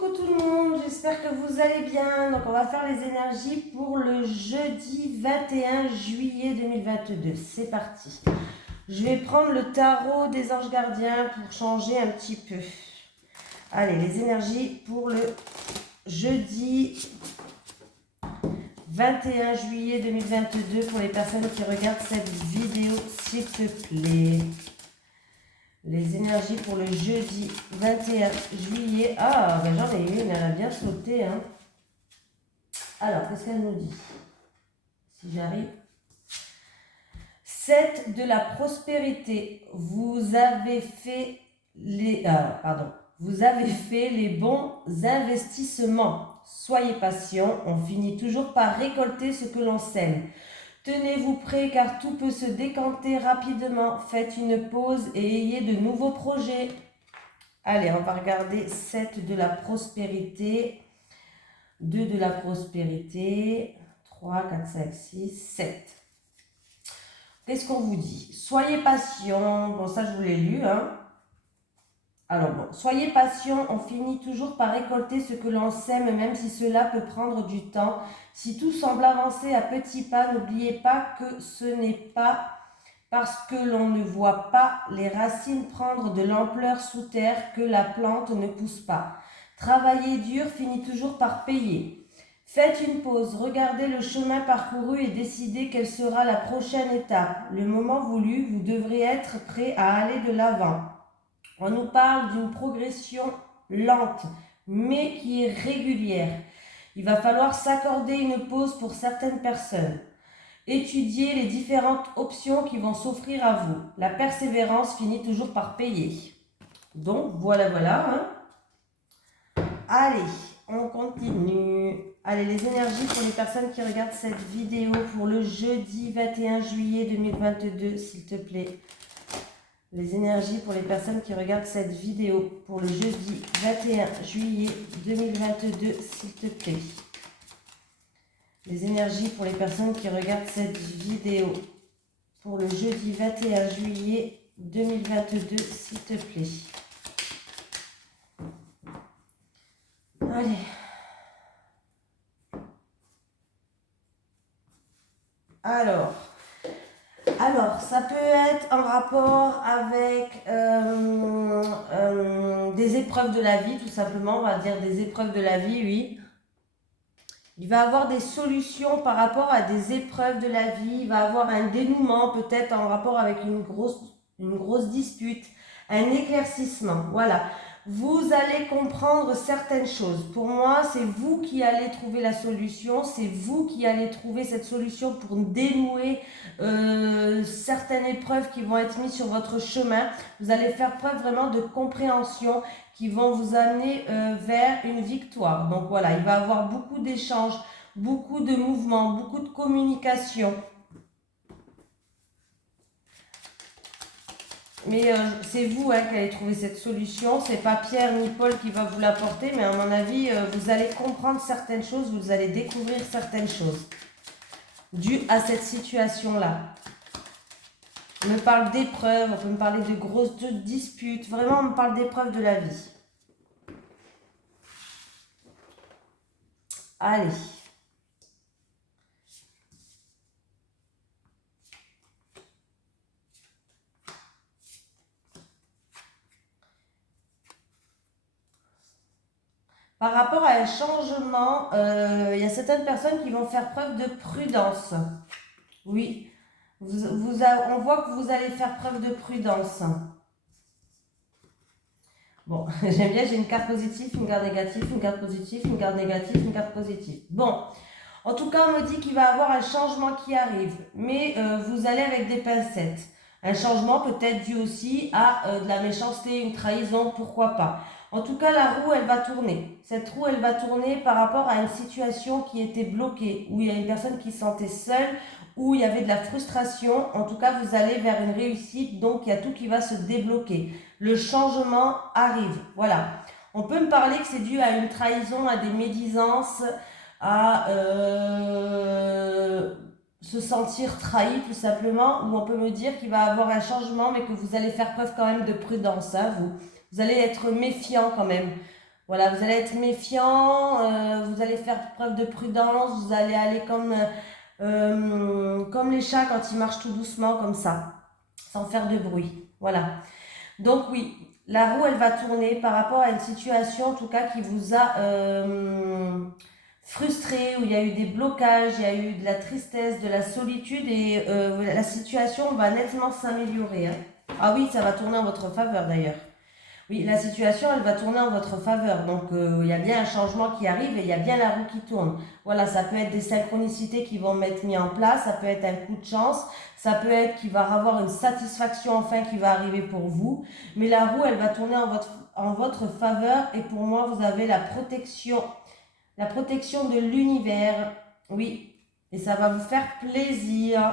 Coucou tout le monde, j'espère que vous allez bien. Donc on va faire les énergies pour le jeudi 21 juillet 2022. C'est parti. Je vais prendre le tarot des anges gardiens pour changer un petit peu. Allez, les énergies pour le jeudi 21 juillet 2022 pour les personnes qui regardent cette vidéo, s'il te plaît. Les énergies pour le jeudi 21 juillet. Ah, ben j'en ai une, elle a bien sauté. Hein. Alors, qu'est-ce qu'elle nous dit? Si j'arrive. 7 de la prospérité. Vous avez fait les... Vous avez fait les bons investissements. Soyez patient, on finit toujours par récolter ce que l'on sème. Tenez-vous prêts car tout peut se décanter rapidement. Faites une pause et ayez de nouveaux projets. Allez, on va regarder 7 de la prospérité, 2 de la prospérité, 3, 4, 5, 6, 7. Qu'est-ce qu'on vous dit? Soyez patient. Bon, ça, je vous l'ai lu, hein. Alors bon, soyez patient, on finit toujours par récolter ce que l'on sème, même si cela peut prendre du temps. Si tout semble avancer à petits pas, n'oubliez pas que ce n'est pas parce que l'on ne voit pas les racines prendre de l'ampleur sous terre que la plante ne pousse pas. Travailler dur finit toujours par payer. Faites une pause, regardez le chemin parcouru et décidez quelle sera la prochaine étape. Le moment voulu, vous devrez être prêt à aller de l'avant. On nous parle d'une progression lente, mais qui est régulière. Il va falloir s'accorder une pause pour certaines personnes. Étudiez les différentes options qui vont s'offrir à vous. La persévérance finit toujours par payer. Donc, voilà. Hein. Allez, on continue. Allez, les énergies pour les personnes qui regardent cette vidéo pour le jeudi 21 juillet 2022, s'il te plaît. Les énergies pour les personnes qui regardent cette vidéo pour le jeudi 21 juillet 2022, s'il te plaît. Les énergies pour les personnes qui regardent cette vidéo pour le jeudi 21 juillet 2022, s'il te plaît. Allez. Alors, ça peut être en rapport avec des épreuves de la vie, tout simplement, on va dire des épreuves de la vie, oui. Il va avoir des solutions par rapport à des épreuves de la vie, il va avoir un dénouement peut-être en rapport avec une grosse dispute, un éclaircissement, voilà. Vous allez comprendre certaines choses. Pour moi, c'est vous qui allez trouver la solution, c'est vous qui allez trouver cette solution pour dénouer certaines épreuves qui vont être mises sur votre chemin. Vous allez faire preuve vraiment de compréhension qui vont vous amener vers une victoire. Donc voilà, il va y avoir beaucoup d'échanges, beaucoup de mouvements, beaucoup de communication. Mais c'est vous qui allez trouver cette solution. C'est pas Pierre ni Paul qui va vous l'apporter, mais à mon avis, vous allez comprendre certaines choses, vous allez découvrir certaines choses dues à cette situation-là. On me parle d'épreuves, on peut me parler de grosses disputes. Vraiment, on me parle d'épreuves de la vie. Allez. Par rapport à un changement, il y a certaines personnes qui vont faire preuve de prudence. Oui, on voit que vous allez faire preuve de prudence. Bon, j'aime bien, j'ai une carte positive, une carte négative, une carte positive, une carte négative, une carte positive. Bon, en tout cas, on me dit qu'il va y avoir un changement qui arrive, mais vous allez avec des pincettes. Un changement peut-être dû aussi à de la méchanceté, une trahison, pourquoi pas. En tout cas, la roue, elle va tourner. Cette roue, elle va tourner par rapport à une situation qui était bloquée, où il y a une personne qui se sentait seule, où il y avait de la frustration. En tout cas, vous allez vers une réussite, donc il y a tout qui va se débloquer. Le changement arrive, voilà. On peut me parler que c'est dû à une trahison, à des médisances, à se sentir trahi tout simplement, ou on peut me dire qu'il va y avoir un changement, mais que vous allez faire preuve quand même de prudence, hein, vous allez être méfiant quand même. Voilà, vous allez être méfiant, vous allez faire preuve de prudence, vous allez aller comme les chats quand ils marchent tout doucement, comme ça, sans faire de bruit. Voilà. Donc oui, la roue, elle va tourner par rapport à une situation, en tout cas, qui vous a frustré, où il y a eu des blocages, il y a eu de la tristesse, de la solitude, et la situation va nettement s'améliorer. Hein. Ah oui, ça va tourner en votre faveur d'ailleurs. Oui, la situation, elle va tourner en votre faveur. Donc, il y a bien un changement qui arrive et il y a bien la roue qui tourne. Voilà, ça peut être des synchronicités qui vont être mises en place, ça peut être un coup de chance, ça peut être qu'il va y avoir une satisfaction enfin qui va arriver pour vous. Mais la roue, elle va tourner en votre faveur et pour moi, vous avez la protection de l'univers. Oui, et ça va vous faire plaisir.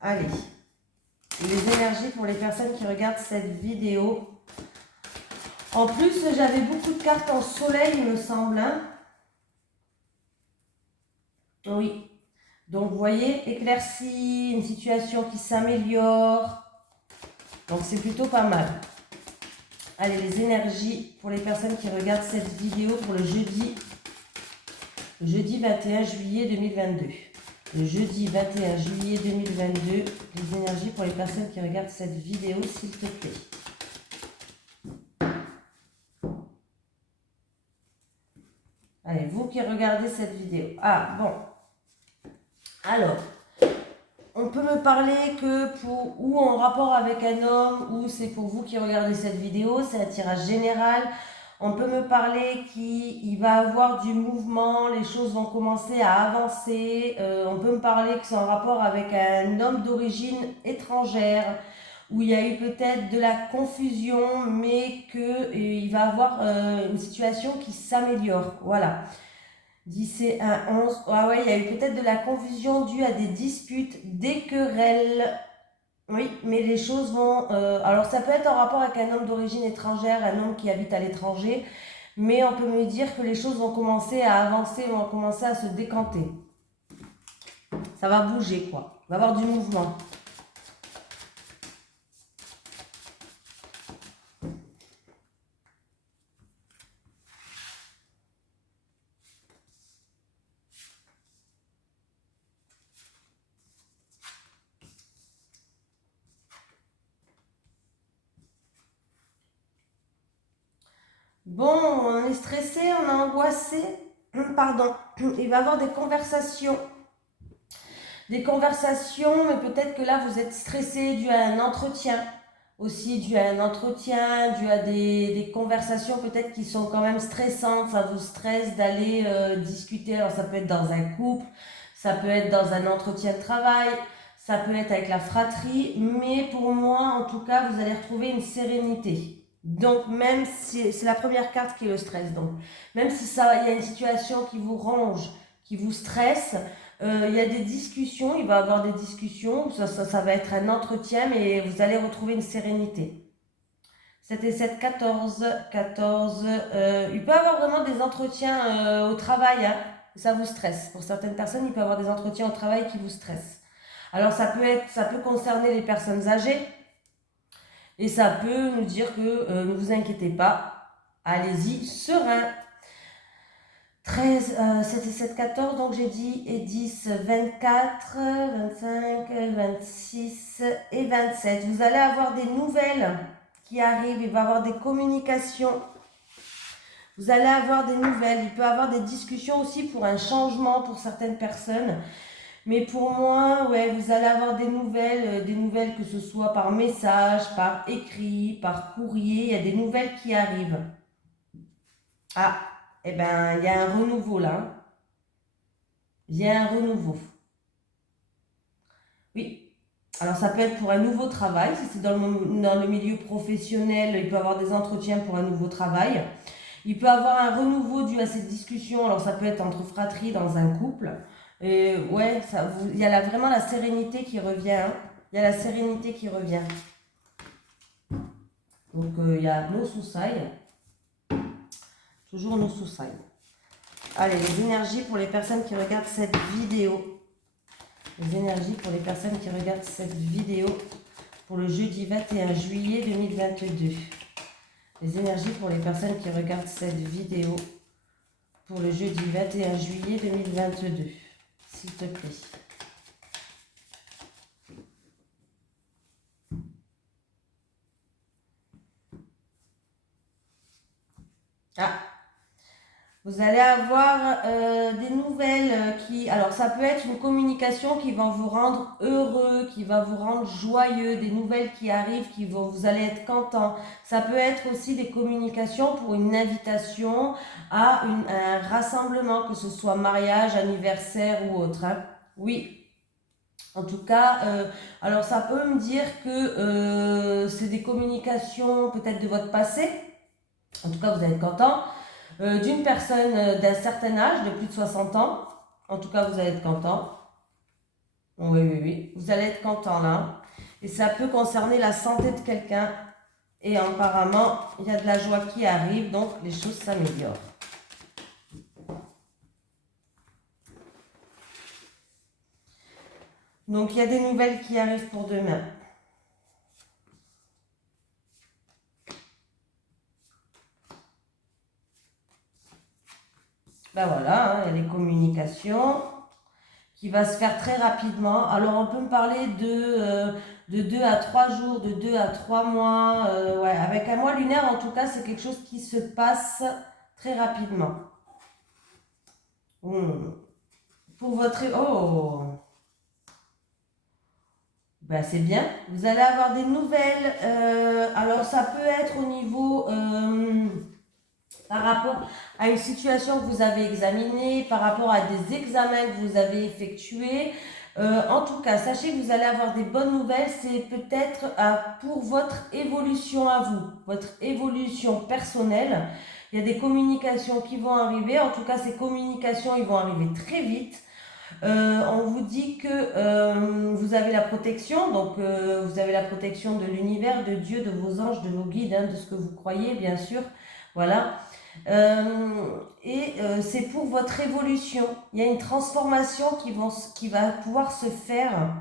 Allez, les énergies pour les personnes qui regardent cette vidéo. En plus, j'avais beaucoup de cartes en soleil, il me semble. Hein. Oui. Donc, vous voyez, éclaircie, une situation qui s'améliore. Donc, c'est plutôt pas mal. Allez, les énergies pour les personnes qui regardent cette vidéo pour le jeudi 21 juillet 2022. Le jeudi 21 juillet 2022, les énergies pour les personnes qui regardent cette vidéo, s'il te plaît. Allez, vous qui regardez cette vidéo. Ah, bon. Alors, on peut me parler que ou en rapport avec un homme, ou c'est pour vous qui regardez cette vidéo, c'est un tirage général. On peut me parler qu'il va avoir du mouvement, les choses vont commencer à avancer. On peut me parler que c'est en rapport avec un homme d'origine étrangère, où il y a eu peut-être de la confusion, mais qu'il va avoir une situation qui s'améliore. Voilà. 10 et 1, 11. Ah ouais, il y a eu peut-être de la confusion due à des disputes, des querelles. Oui, mais les choses vont... alors ça peut être en rapport avec un homme d'origine étrangère, un homme qui habite à l'étranger, mais on peut me dire que les choses vont commencer à avancer, vont commencer à se décanter. Ça va bouger, quoi. Il va y avoir du mouvement. Bon, on est stressé, on est angoissé. Pardon. Il va y avoir des conversations. Des conversations, mais peut-être que là, vous êtes stressé dû à un entretien. Aussi dû à un entretien, dû à des conversations peut-être qui sont quand même stressantes. Ça vous stresse d'aller discuter. Alors, ça peut être dans un couple, ça peut être dans un entretien de travail, ça peut être avec la fratrie. Mais pour moi, en tout cas, vous allez retrouver une sérénité. Donc, même si c'est la première carte qui est le stress, donc même si ça, il y a une situation qui vous ronge, qui vous stresse, il y a des discussions, il va y avoir des discussions, ça va être un entretien, mais vous allez retrouver une sérénité. 7 et 7, 14, 14. Il peut y avoir vraiment des entretiens au travail, hein, ça vous stresse. Pour certaines personnes, il peut y avoir des entretiens au travail qui vous stressent. Alors ça peut concerner les personnes âgées, et ça peut nous dire que ne vous inquiétez pas, allez-y, serein. 13, 7 et 7, 14, donc j'ai dit, et 10, 24, 25, 26 et 27. Vous allez avoir des nouvelles qui arrivent, il va y avoir des communications. Vous allez avoir des nouvelles, il peut y avoir des discussions aussi pour un changement pour certaines personnes. Mais pour moi, ouais, vous allez avoir des nouvelles que ce soit par message, par écrit, par courrier, il y a des nouvelles qui arrivent. Ah, eh bien, il y a un renouveau là. Il y a un renouveau. Oui. Alors, ça peut être pour un nouveau travail. Si c'est dans le milieu professionnel, il peut y avoir des entretiens pour un nouveau travail. Il peut y avoir un renouveau dû à cette discussion. Alors, ça peut être entre fratries dans un couple. Et ouais, il y a vraiment la sérénité qui revient. Hein. Il y a la sérénité qui revient. Donc, il y a nos soussailles. Toujours nos soussailles. Allez, les énergies pour les personnes qui regardent cette vidéo. Les énergies pour les personnes qui regardent cette vidéo pour le jeudi 21 juillet 2022. Les énergies pour les personnes qui regardent cette vidéo pour le jeudi 21 juillet 2022. S'il te plaît. Ah, vous allez avoir des nouvelles qui... Alors, ça peut être une communication qui va vous rendre heureux, qui va vous rendre joyeux, des nouvelles qui arrivent, vous allez être content. Ça peut être aussi des communications pour une invitation à un rassemblement, que ce soit mariage, anniversaire ou autre. Hein. Oui. En tout cas, alors ça peut me dire que c'est des communications peut-être de votre passé. En tout cas, vous allez être content. D'une personne d'un certain âge, de plus de 60 ans. En tout cas, vous allez être content. Oui, oui, oui. Vous allez être content là. Et ça peut concerner la santé de quelqu'un. Et apparemment, il y a de la joie qui arrive, donc les choses s'améliorent. Donc, il y a des nouvelles qui arrivent pour demain. Ben voilà, hein, il y a les communications qui va se faire très rapidement. Alors, on peut me parler de 2 à 3 jours, de 2 à 3 mois. Ouais, avec un mois lunaire, en tout cas, c'est quelque chose qui se passe très rapidement. Pour votre... Oh, ben, c'est bien. Vous allez avoir des nouvelles. Alors, ça peut être au niveau... par rapport à une situation que vous avez examinée, par rapport à des examens que vous avez effectués. En tout cas, sachez que vous allez avoir des bonnes nouvelles. C'est peut-être pour votre évolution à vous, votre évolution personnelle. Il y a des communications qui vont arriver. En tout cas, ces communications, ils vont arriver très vite. On vous dit que vous avez la protection, donc vous avez la protection de l'univers, de Dieu, de vos anges, de vos guides, hein, de ce que vous croyez, bien sûr. Voilà. C'est pour votre évolution. Il y a une transformation qui va pouvoir se faire.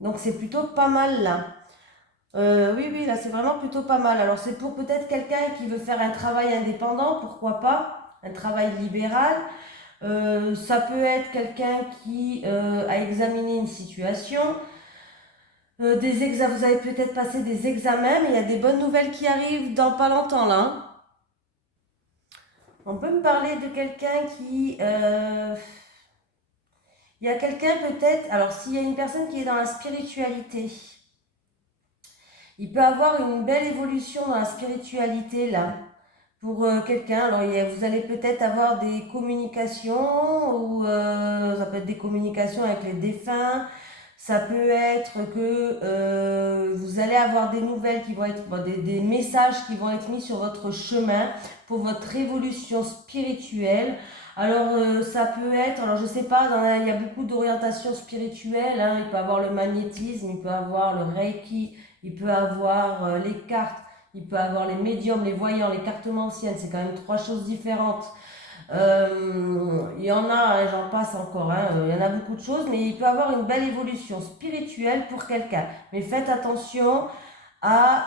Donc c'est plutôt pas mal là. Oui, là c'est vraiment plutôt pas mal. Alors c'est pour peut-être quelqu'un qui veut faire un travail indépendant, pourquoi pas, un travail libéral. Ça peut être quelqu'un qui a examiné une situation. Vous avez peut-être passé des examens, mais il y a des bonnes nouvelles qui arrivent dans pas longtemps là. Hein. On peut me parler de quelqu'un qui... il y a quelqu'un peut-être... Alors, s'il y a une personne qui est dans la spiritualité, il peut avoir une belle évolution dans la spiritualité, là, pour quelqu'un. Alors, vous allez peut-être avoir des communications, ou ça peut être des communications avec les défunts. Ça peut être que vous allez avoir des nouvelles qui vont être, des messages qui vont être mis sur votre chemin pour votre évolution spirituelle. Alors ça peut être, alors je sais pas, il y a beaucoup d'orientations spirituelles, hein, il peut avoir le magnétisme, il peut avoir le reiki, il peut avoir les cartes, il peut avoir les médiums, les voyants, les cartes anciennes, c'est quand même 3 choses différentes. Il y en a, j'en passe encore, hein, il y en a beaucoup de choses, mais il peut avoir une belle évolution spirituelle pour quelqu'un. Mais faites attention à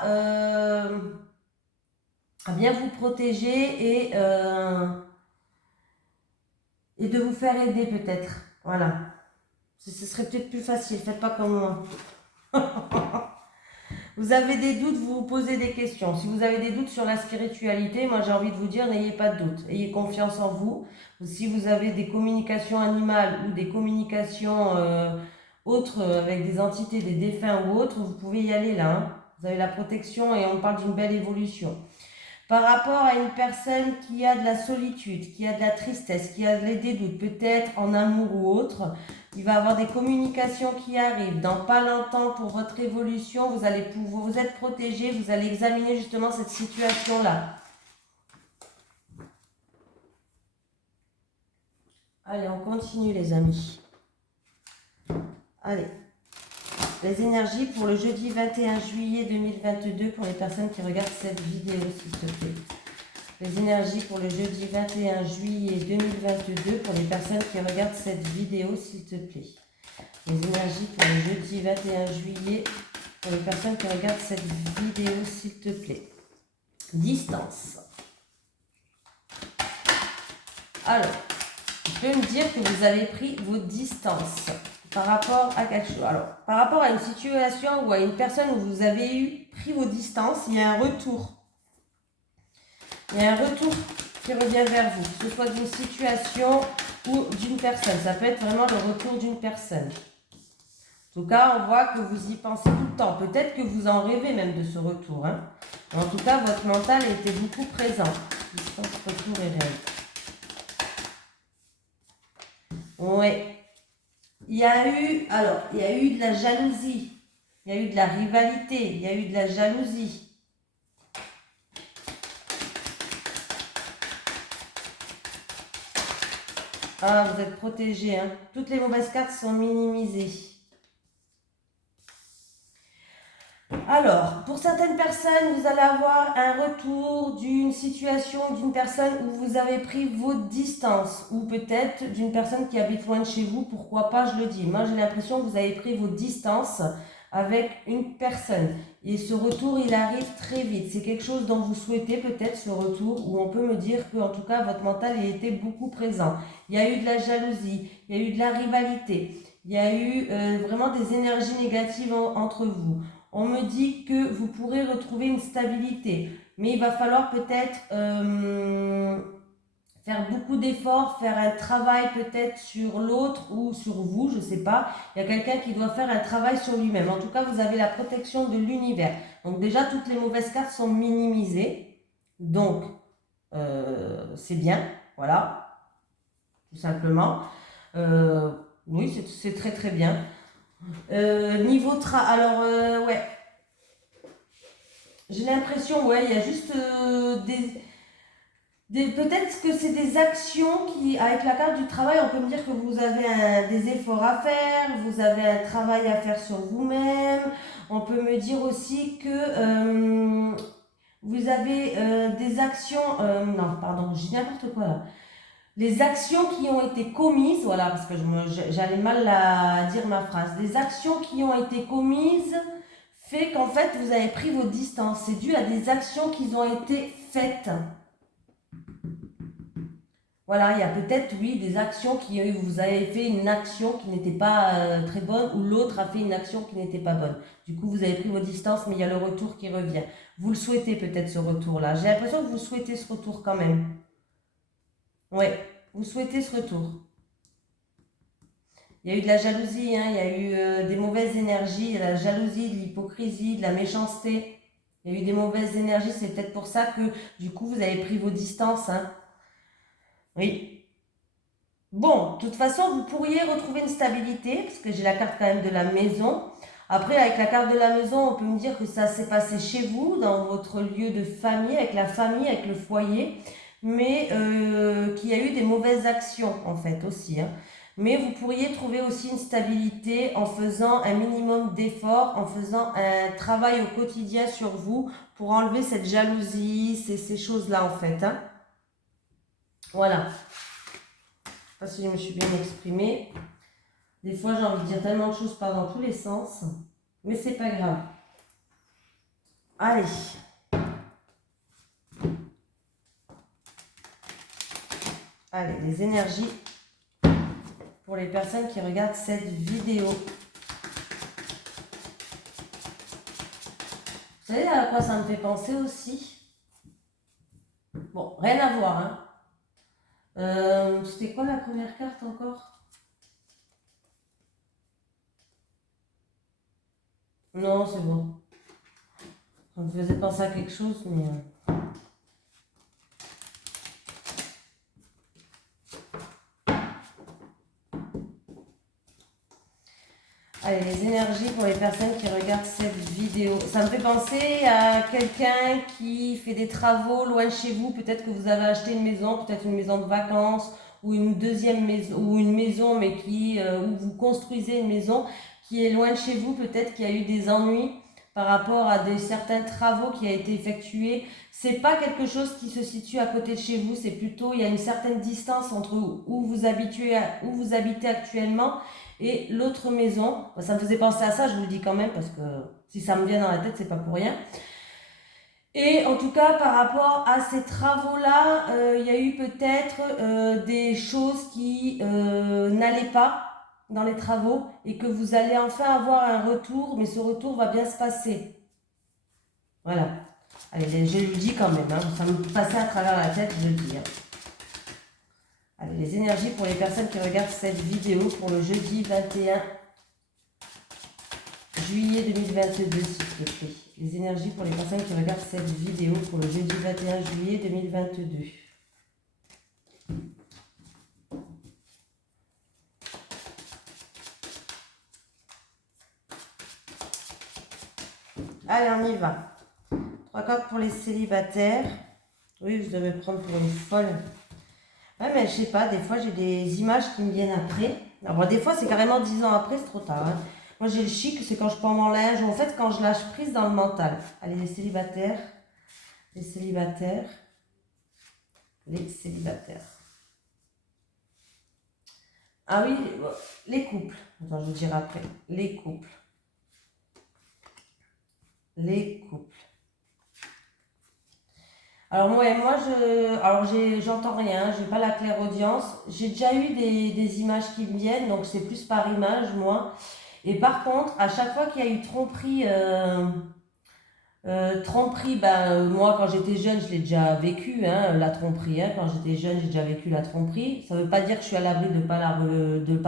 bien vous protéger et de vous faire aider peut-être. Voilà. Ce serait peut-être plus facile, faites pas comme moi. Vous avez des doutes, vous vous posez des questions. Si vous avez des doutes sur la spiritualité, moi j'ai envie de vous dire, n'ayez pas de doute. Ayez confiance en vous. Si vous avez des communications animales ou des communications autres avec des entités, des défunts ou autres, vous pouvez y aller là. Hein. Vous avez la protection et on parle d'une belle évolution. Par rapport à une personne qui a de la solitude, qui a de la tristesse, qui a des doutes, peut-être en amour ou autre, il va y avoir des communications qui arrivent. Dans pas longtemps, pour votre évolution, vous allez pouvoir vous être protégé, vous allez examiner justement cette situation-là. Allez, on continue les amis. Allez. Les énergies pour le jeudi 21 juillet 2022 pour les personnes qui regardent cette vidéo, s'il te plaît. Les énergies pour le jeudi 21 juillet 2022 pour les personnes qui regardent cette vidéo, s'il te plaît. Les énergies pour le jeudi 21 juillet pour les personnes qui regardent cette vidéo, s'il te plaît. Distance. Alors, tu peux me dire que vous avez pris vos distances par rapport à quelque chose. Alors, par rapport à une situation ou à une personne où vous avez pris vos distances, il y a un retour. Il y a un retour qui revient vers vous, que ce soit d'une situation ou d'une personne. Ça peut être vraiment le retour d'une personne. En tout cas, on voit que vous y pensez tout le temps. Peut-être que vous en rêvez même de ce retour. Hein. En tout cas, votre mental était beaucoup présent. Distance, retour et rêve. Oui. Il y a eu de la jalousie. Il y a eu de la rivalité. Il y a eu de la jalousie. Ah, vous êtes protégé. Hein. Toutes les mauvaises cartes sont minimisées. Alors, pour certaines personnes, vous allez avoir un retour d'une situation, d'une personne où vous avez pris vos distances, ou peut-être d'une personne qui habite loin de chez vous, pourquoi pas, je le dis. Moi, j'ai l'impression que vous avez pris vos distances avec une personne. Et ce retour, il arrive très vite. C'est quelque chose dont vous souhaitez peut-être ce retour, où on peut me dire que, en tout cas, votre mental, il était beaucoup présent. Il y a eu de la jalousie, il y a eu de la rivalité, il y a eu vraiment des énergies négatives entre vous. On me dit que vous pourrez retrouver une stabilité, mais il va falloir peut-être faire beaucoup d'efforts, faire un travail peut-être sur l'autre ou sur vous, je ne sais pas. Il y a quelqu'un qui doit faire un travail sur lui-même. En tout cas, vous avez la protection de l'univers. Donc déjà, toutes les mauvaises cartes sont minimisées. Donc, c'est bien, voilà, tout simplement. Oui, c'est très très bien. Niveau ouais, j'ai l'impression, ouais, il y a juste peut-être que c'est des actions qui, avec la carte du travail, on peut me dire que vous avez des efforts à faire, vous avez un travail à faire sur vous-même. On peut me dire aussi que vous avez des actions, non, pardon, je dis n'importe quoi là. Les actions qui ont été commises, voilà, parce que j'allais mal dire ma phrase. Les actions qui ont été commises fait qu'en fait, vous avez pris vos distances. C'est dû à des actions qui ont été faites. Voilà, il y a peut-être, oui, des actions vous avez fait une action qui n'était pas très bonne ou l'autre a fait une action qui n'était pas bonne. Du coup, vous avez pris vos distances, mais il y a le retour qui revient. Vous le souhaitez peut-être ce retour-là. J'ai l'impression que vous souhaitez ce retour quand même. Oui, vous souhaitez ce retour. Il y a eu de la jalousie, hein, il y a eu des mauvaises énergies, de la jalousie, de l'hypocrisie, de la méchanceté. Il y a eu des mauvaises énergies, c'est peut-être pour ça que du coup vous avez pris vos distances. Hein. Oui. Bon, de toute façon, vous pourriez retrouver une stabilité, parce que j'ai la carte quand même de la maison. Après, avec la carte de la maison, on peut me dire que ça s'est passé chez vous, dans votre lieu de famille, avec le foyer, mais qu'il y a eu des mauvaises actions, en fait, aussi. Hein. Mais vous pourriez trouver aussi une stabilité en faisant un minimum d'efforts, en faisant un travail au quotidien sur vous pour enlever cette jalousie, ces choses-là, en fait. Hein. Voilà. Je ne sais pas si je me suis bien exprimée. Des fois, j'ai envie de dire tellement de choses part dans tous les sens. Mais c'est pas grave. Allez. Allez, les énergies pour les personnes qui regardent cette vidéo. Vous savez à quoi ça me fait penser aussi? Bon, rien à voir. Hein. C'était quoi la première carte encore? Non, c'est bon. Ça me faisait penser à quelque chose, mais... Allez, les énergies pour les personnes qui regardent cette vidéo. Ça me fait penser à quelqu'un qui fait des travaux loin de chez vous. Peut-être que vous avez acheté une maison, peut-être une maison de vacances ou une deuxième maison, ou une maison, mais où vous construisez une maison qui est loin de chez vous. Peut-être qu'il y a eu des ennuis par rapport à certains travaux qui ont été effectués. C'est pas quelque chose qui se situe à côté de chez vous. C'est plutôt, il y a une certaine distance entre où vous habitez actuellement et l'autre maison. Ça me faisait penser à ça, je vous le dis quand même, parce que Si ça me vient dans la tête, c'est pas pour rien. Et en tout cas, par rapport à ces travaux-là, il y a eu peut-être des choses qui n'allaient pas dans les travaux et que vous allez enfin avoir un retour, mais ce retour va bien se passer. Voilà. Allez, je le dis quand même, hein, ça me passait à travers la tête, je le dis. Hein. Allez, les énergies pour les personnes qui regardent cette vidéo pour le jeudi 21 juillet 2022, s'il te plaît. Les énergies pour les personnes qui regardent cette vidéo pour le jeudi 21 juillet 2022. Allez, on y va. 3 cartes pour les célibataires. Oui, vous devez prendre pour une folle. Ouais, mais je sais pas, des fois j'ai des images qui me viennent après. Alors, des fois c'est carrément 10 ans après, c'est trop tard. Hein. Moi j'ai le chic, c'est quand je prends mon linge, ou en fait quand je lâche prise dans le mental. Allez, les célibataires. Les célibataires. Les célibataires. Ah oui, les couples. Attends, je vous dirai après. Les couples. Les couples. Alors moi j'entends rien, j'ai pas la clairaudience. J'ai déjà eu des images qui me viennent, donc c'est plus par image, moi. Et par contre, à chaque fois qu'il y a eu tromperie, moi quand j'étais jeune, je l'ai déjà vécu, hein, la tromperie. Hein, quand j'étais jeune, j'ai déjà vécu la tromperie. Ça veut pas dire que je suis à l'abri de pas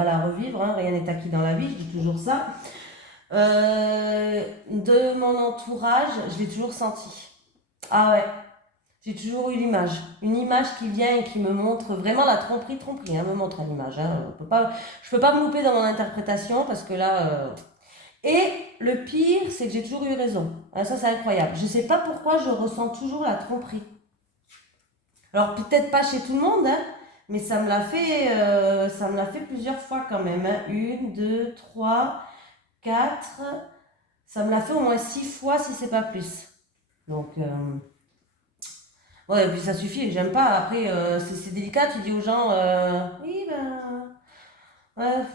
la revivre, hein, rien n'est acquis dans la vie, je dis toujours ça. De mon entourage, je l'ai toujours senti. Ah ouais. J'ai toujours eu l'image. Une image qui vient et qui me montre vraiment la tromperie, hein, me montre l'image. Hein. Je peux pas me louper dans mon interprétation parce que là... Et le pire, c'est que j'ai toujours eu raison. Hein, ça, c'est incroyable. Je sais pas pourquoi je ressens toujours la tromperie. Alors, peut-être pas chez tout le monde, hein, mais ça me l'a fait plusieurs fois quand même. Hein. 1, 2, 3, 4... Ça me l'a fait au moins 6 fois si c'est pas plus. Donc... Ouais, et puis ça suffit, j'aime pas. Après, c'est délicat, tu dis aux gens, oui, ben, ouais,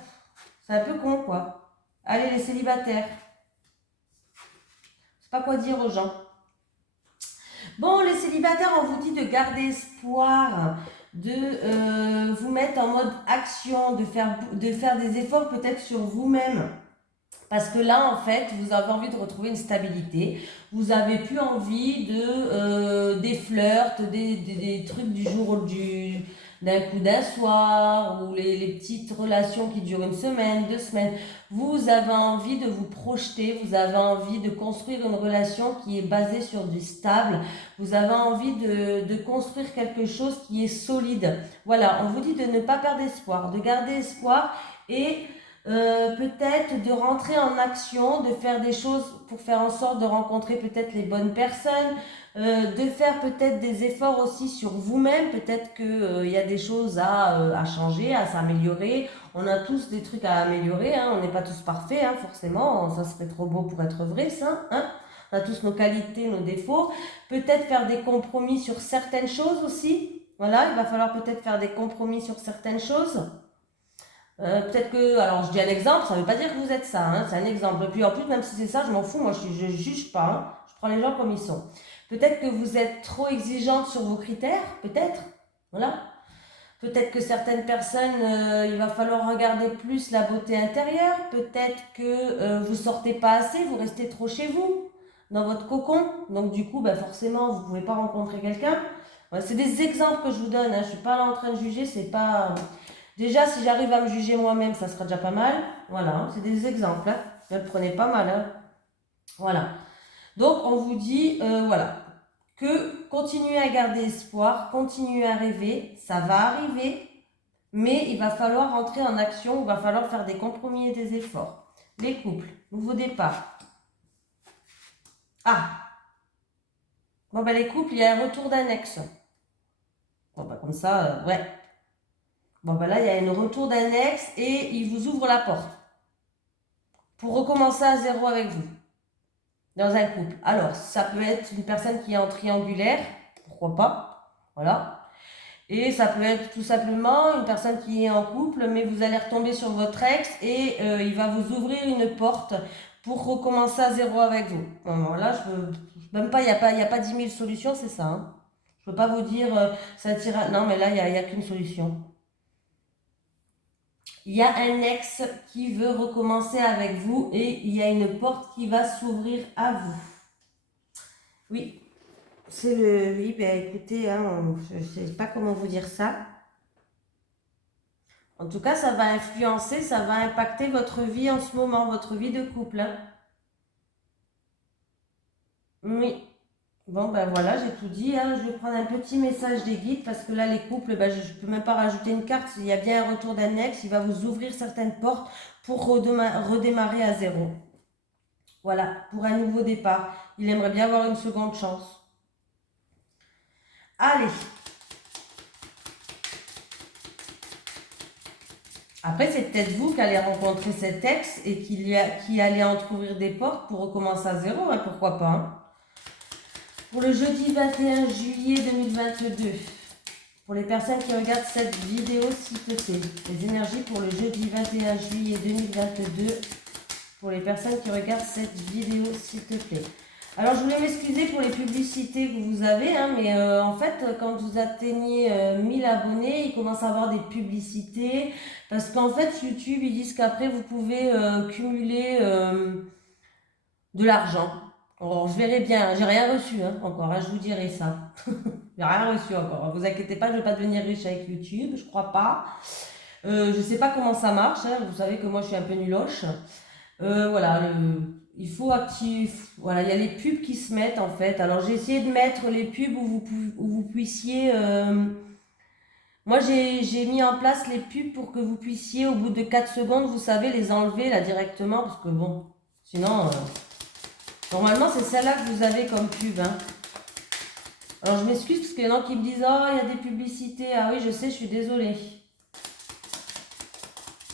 c'est un peu con, quoi. Allez, les célibataires. Je sais pas quoi dire aux gens. Bon, les célibataires, on vous dit de garder espoir, de vous mettre en mode action, de faire des efforts peut-être sur vous-même. Parce que là, en fait, vous avez envie de retrouver une stabilité. Vous n'avez plus envie des flirts, des trucs du jour d'un coup d'un soir, ou les petites relations qui durent 1 semaine, 2 semaines. Vous avez envie de vous projeter, vous avez envie de construire une relation qui est basée sur du stable. Vous avez envie de construire quelque chose qui est solide. Voilà, on vous dit de ne pas perdre espoir, de garder espoir et... peut-être de rentrer en action, de faire des choses pour faire en sorte de rencontrer peut-être les bonnes personnes, de faire peut-être des efforts aussi sur vous-même, peut-être qu'il y a des choses à changer, à s'améliorer. On a tous des trucs à améliorer, hein. On n'est pas tous parfaits, hein, forcément, ça serait trop beau pour être vrai ça. Hein. On a tous nos qualités, nos défauts. Peut-être faire des compromis sur certaines choses aussi. Voilà, il va falloir peut-être faire des compromis sur certaines choses. Peut-être que, alors je dis un exemple, ça ne veut pas dire que vous êtes ça, hein, c'est un exemple. Et puis en plus, même si c'est ça, je m'en fous, moi je juge pas, hein, je prends les gens comme ils sont. Peut-être que vous êtes trop exigeante sur vos critères, peut-être, voilà. Peut-être que certaines personnes, il va falloir regarder plus la beauté intérieure. Peut-être que vous sortez pas assez, vous restez trop chez vous, dans votre cocon. Donc du coup, forcément, vous pouvez pas rencontrer quelqu'un. Ouais, c'est des exemples que je vous donne, hein, je suis pas là en train de juger, c'est pas... Déjà, si j'arrive à me juger moi-même, ça sera déjà pas mal. Voilà, hein, c'est des exemples. Hein. Ne le prenez pas mal. Hein. Voilà. Donc, on vous dit, voilà, que continuez à garder espoir, continuez à rêver, ça va arriver, mais il va falloir rentrer en action, il va falloir faire des compromis et des efforts. Les couples, nouveau départ. Ah! Bon, les couples, il y a un retour d'annexe. Bon, comme ça, ouais. Bon, là, il y a un retour d'annexe et il vous ouvre la porte pour recommencer à zéro avec vous dans un couple. Alors, ça peut être une personne qui est en triangulaire, pourquoi pas, voilà. Et ça peut être tout simplement une personne qui est en couple, mais vous allez retomber sur votre ex et il va vous ouvrir une porte pour recommencer à zéro avec vous. Bon, là, je veux même pas, il y a pas 10 000 solutions, c'est ça. Hein. Je peux pas vous dire ça tira. Non, mais là, il y a qu'une solution. Il y a un ex qui veut recommencer avec vous et il y a une porte qui va s'ouvrir à vous. Oui, c'est le. Oui, ben écoutez, hein, je ne sais pas comment vous dire ça. En tout cas, ça va influencer, ça va impacter votre vie en ce moment, votre vie de couple. Hein. Oui. Bon, ben voilà, j'ai tout dit. Hein. Je vais prendre un petit message des guides parce que là, les couples, ben, je ne peux même pas rajouter une carte. Il y a bien un retour d'un ex, il va vous ouvrir certaines portes pour redémarrer à zéro. Voilà, pour un nouveau départ. Il aimerait bien avoir une seconde chance. Allez. Après, c'est peut-être vous qui allez rencontrer cet ex et qui allez entrouvrir des portes pour recommencer à zéro. Hein, pourquoi pas. Hein. Pour le jeudi 21 juillet 2022. Pour les personnes qui regardent cette vidéo, s'il te plaît. Les énergies pour le jeudi 21 juillet 2022. Pour les personnes qui regardent cette vidéo, s'il te plaît. Alors, je voulais m'excuser pour les publicités que vous avez, hein, mais en fait, quand vous atteignez 1000 abonnés, il commence à avoir des publicités. Parce qu'en fait, YouTube, ils disent qu'après, vous pouvez cumuler de l'argent. Alors, je verrai bien, j'ai rien reçu hein, encore, hein, je vous dirai ça. J'ai rien reçu encore. Ne vous inquiétez pas, je ne vais pas devenir riche avec YouTube, je crois pas. Je ne sais pas comment ça marche, hein, vous savez que moi, je suis un peu nuloche. Voilà, il faut activer. Voilà, il y a les pubs qui se mettent en fait. Alors j'ai essayé de mettre les pubs où vous puissiez. Moi j'ai mis en place les pubs pour que vous puissiez au bout de 4 secondes, vous savez, les enlever là directement. Parce que bon, sinon, normalement c'est celle-là que vous avez comme pub. Hein. Alors je m'excuse parce qu'il y en a qui me disent oh, il y a des publicités. Ah oui, je sais, je suis désolée.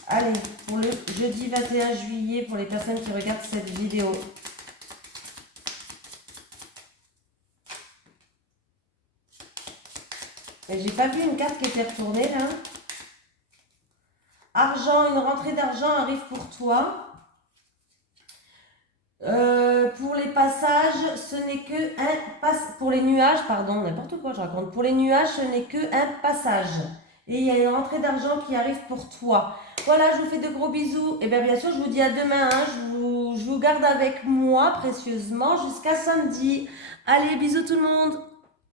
Allez, pour le jeudi 21 juillet, pour les personnes qui regardent cette vidéo. Et j'ai pas vu une carte qui était retournée là. Argent, une rentrée d'argent arrive pour toi. Pour les passages, ce n'est que un pour les nuages, pardon, n'importe quoi je raconte. Pour les nuages, ce n'est que un passage. Et il y a une rentrée d'argent qui arrive pour toi. Voilà, je vous fais de gros bisous. Et bien sûr, je vous dis à demain. Hein. Je vous garde avec moi précieusement jusqu'à samedi. Allez, bisous tout le monde.